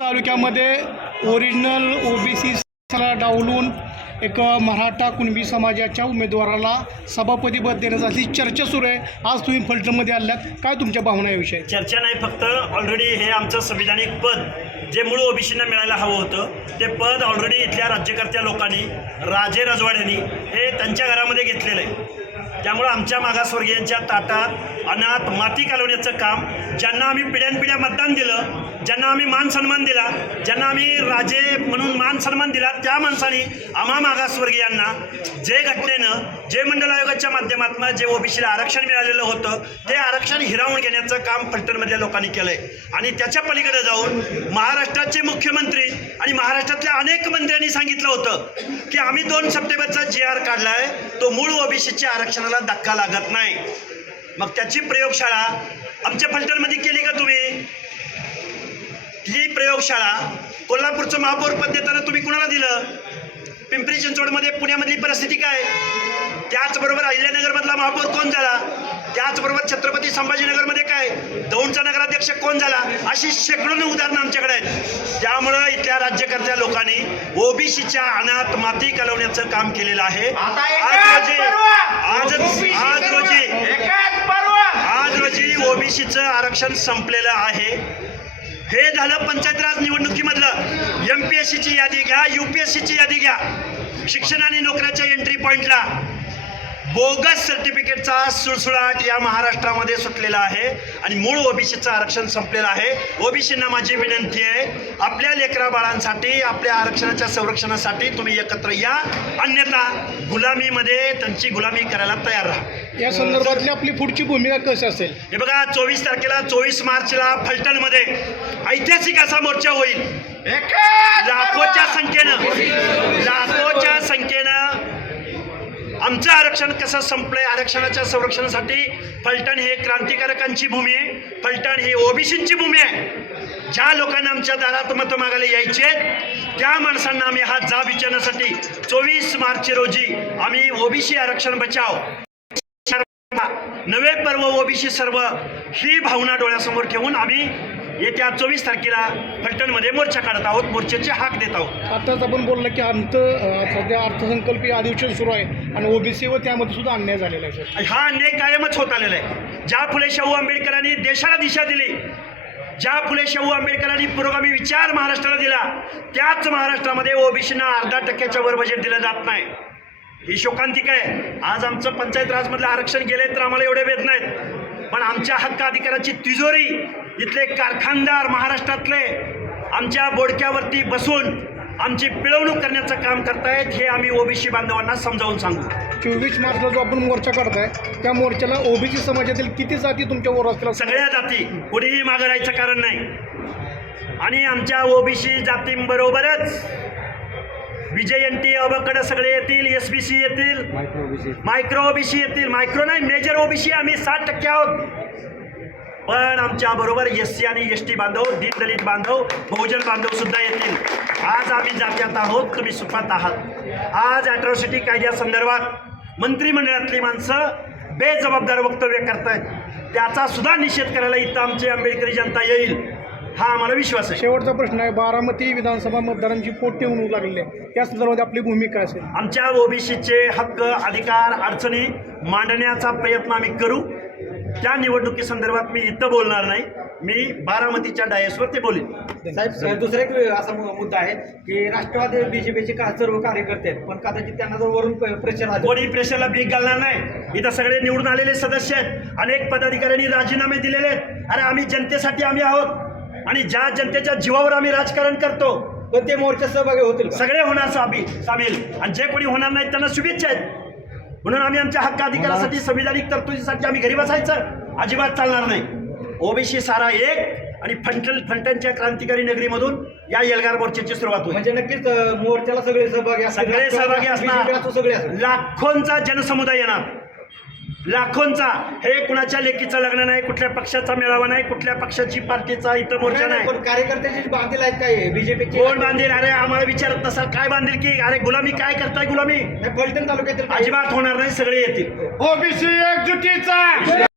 तालुक्यामध्ये ओरिजिनल ओबीसीला डावलून एक मराठा कुणबी समाजाच्या उमेदवाराला सभापतीपद देण्याची असली चर्चा सुरू आहे. आज तुम्ही फलटणमध्ये आल्यात, काय तुमच्या भावना याविषयी? चर्चा नाही, फक्त ऑलरेडी हे आमचं संविधानिक पद जे मूळ ओबीसींना मिळायला हवं होतं ते पद ऑलरेडी इथल्या राज्यकर्त्या लोकांनी, राजे रजवाड्यांनी हे त्यांच्या घरामध्ये घेतलेलं आहे. त्यामुळं आमच्या मागासवर्गीयांच्या ताटात अनाथ माती घालवण्याचं काम, ज्यांना आम्ही पिढ्यानपिढ्या मतदान दिलं, ज्यांना आम्ही मान सन्मान दिला, ज्यांना आम्ही राजे म्हणून मान सन्मान दिला, त्या माणसांनी आम्हा मागासवर्गीयांना जे घटनेनं, जे मंडल आयोगाच्या माध्यमातून जे ओबीसीला आरक्षण मिळालेलं होतं ते आरक्षण हिरावून घेण्याचं काम फलटणमधल्या लोकांनी केलं आहे. आणि त्याच्या पलीकडे जाऊन महाराष्ट्राचे मुख्यमंत्री आणि महाराष्ट्रातल्या अनेक मंत्र्यांनी सांगितलं होतं की आम्ही 2 सप्टेंबरचा GR काढला आहे, तो मूळ ओबीसीच्या आरक्षणाला धक्का लागत नाही. मग त्याची प्रयोगशाळा आमच्या फलटणमध्ये केली का तुम्ही? ही प्रयोगशाळा कोल्हापूरचं महापौर पद देताना तुम्ही कुणाला दिलं? पिंपरी चिंचवडमध्ये पुण्यामधली परिस्थिती काय? त्याचबरोबर अहिल्यानगरमधला महापौर कोण झाला? त्याचबरोबर छत्रपती संभाजीनगरमध्ये काय, दौंडचा नगराध्यक्ष कोण झाला? अशी शेकडो उदाहरणं आमच्याकडे आहेत. त्यामुळं इथल्या राज्यकर्त्या लोकांनी ओबीसीच्या अनाथ माती घालवण्याचं काम केलेलं आहे. आज रोजी ओबीसीचं आरक्षण संपलेलं आहे. हे झालं पंचायत राज निवडणुकीमधलं. MPSCची यादी घ्या, UPSCची यादी घ्या. शिक्षण आणि नोकऱ्याच्या एंट्री पॉईंटला बोगस सर्टिफिकेटचा सुळसुळाट या महाराष्ट्रामध्ये सुटलेला आहे आणि मूळ ओबीसीचं आरक्षण संपलेलं आहे. ओबीसींना माझी विनंती आहे, आपल्या लेकरा बाळांसाठी, आपल्या आरक्षणाच्या संरक्षणासाठी तुम्ही एकत्र या, अन्यथा गुलामीमध्ये त्यांची गुलामी करायला तयार राहा. या संदर्भातली आपली पुढची भूमिका कशी असेल? हे बघा, 24 मार्चला फलटणमध्ये ऐतिहासिक असा मोर्चा होईल. लाखोच्या संख्येनं आमचं आरक्षण कसं संपलंय, आरक्षणाच्या संरक्षणासाठी फलटण हे क्रांतिकारकांची भूमी आहे, फलटण ही ओबीसींची भूमी आहे. ज्या लोकांना आमच्या दारात मतं मागायला यायचे त्या माणसांना आम्ही हा जाब विचारण्यासाठी 24 मार्च रोजी आम्ही ओबीसी आरक्षण बचाव, नवे पर्व ओबीसी सर्व ही भावना डोळ्यासमोर ठेवून आम्ही येत्या 24 तारखेला फलटणमध्ये मोर्चा काढत आहोत, मोर्चाची हाक देत आहोत. आताच आपण बोललं की सध्या अर्थसंकल्पीय अधिवेशन सुरू आहे आणि ओबीसी व त्यामध्ये सुद्धा अन्याय झालेला आहे. हा अन्याय कायमच होत आलेला आहे. ज्या फुले शाहू आंबेडकरांनी देशाला दिशा दिली, ज्या फुले शाहू आंबेडकरांनी पुरोगामी विचार महाराष्ट्राला दिला, त्याच महाराष्ट्रामध्ये ओबीसींना 0.5% वर बजेट दिलं जात नाही. ही शोकांतिक आहे. आज आमचं पंचायत राजमधलं आरक्षण गेले तर आम्हाला एवढे वेद नाहीत, पण आमच्या हक्क अधिकाराची तिजोरी इथले कारखानदार महाराष्ट्रातले आमच्या बोडक्यावरती बसून आमची पिळवणूक करण्याचं काम करतायत. हे आम्ही ओबीसी बांधवांना समजावून सांगू. 24 मार्चला जो आपण मोर्चा काढताय त्या मोर्चाला ओबीसी समाजातील किती जाती तुमच्या वर असतील? सगळ्या जाती, कुणीही मागं राहायचं कारण नाही. आणि आमच्या ओबीसी जातींबरोबरच BJNT अबकडे सगळे येतील, SBC येतील, मायक्रो ओबीसी येतील. मायक्रो नाही, मेजर ओबीसी आम्ही 60% आहोत. पण आमच्या बरोबर SC आणि ST बांधव, दीनदलित बांधव, बहुजन बांधव सुद्धा येतील. आज आम्ही जात्यात आहोत, तुम्ही सुखात आहात. आज अॅट्रॉसिटी कायद्यासंदर्भात मंत्रिमंडळातली माणसं बेजबाबदार वक्तव्य करतायत, त्याचा सुद्धा निषेध करायला इथं आमची आंबेडकरी जनता येईल, हा आम्हाला विश्वास आहे. शेवटचा प्रश्न आहे, बारामती विधानसभा मतदारांची पोटी होऊ लागले, त्या संदर्भात आपली भूमिका असेल? आमच्या ओबीसीचे हक्क, अधिकार, अडचणी मांडण्याचा प्रयत्न आम्ही करू. त्या निवडणुकी संदर्भात मी इथं बोलणार नाही, मी बारामतीच्या डायसवर ते बोलेन. साहेब, दुसरा एक असा मुद्दा आहे की राष्ट्रवादी BJPचे सर्व कार्यकर्ते आहेत, पण कदाचित त्यांना जर वरून प्रेशर आलं, कोणी प्रेशरला भीक घालणार नाही. इथं सगळे निवडून आलेले सदस्य आहेत, अनेक पदाधिकाऱ्यांनी राजीनामे दिलेले आहेत. अरे आम्ही जनतेसाठी आम्ही आहोत आणि ज्या जनतेच्या जीवावर आम्ही राजकारण करतो, पण ते मोर्चा सहभागी होतील, सगळे होणार सामील. आणि जे कोणी होणार नाहीत त्यांना शुभेच्छा आहेत. म्हणून आम्ही आमच्या हक्क अधिकारासाठी, संविधानिक तरतुदीसाठी आम्ही घरी बसायचं अजिबात चालणार नाही. ओबीसी सारा एक आणि फलटणच्या क्रांतिकारी नगरीमधून या एल्गार मोर्चाची सुरुवात होईल. म्हणजे नक्कीच मोर्चाला सगळे सहभागी असणार. लाखोंचा जनसमुदाय येणार, लाखोंचा. हे कुणाच्या लेकीचं लग्न नाही, कुठल्या पक्षाचा मेळावा नाही, कुठल्या पक्षाची पार्टीचा इथं मोर्चा नाही. पण कार्यकर्त्याची बांधील आहेत काय BJPची? कोण बांधील? अरे आम्हाला विचारत नसा काय बांधील की? अरे गुलामी काय करताय? गुलामी फलटण तालुक्यातील अजिबात होणार नाही, सगळे येतील. ओबीसी एकजुटीचा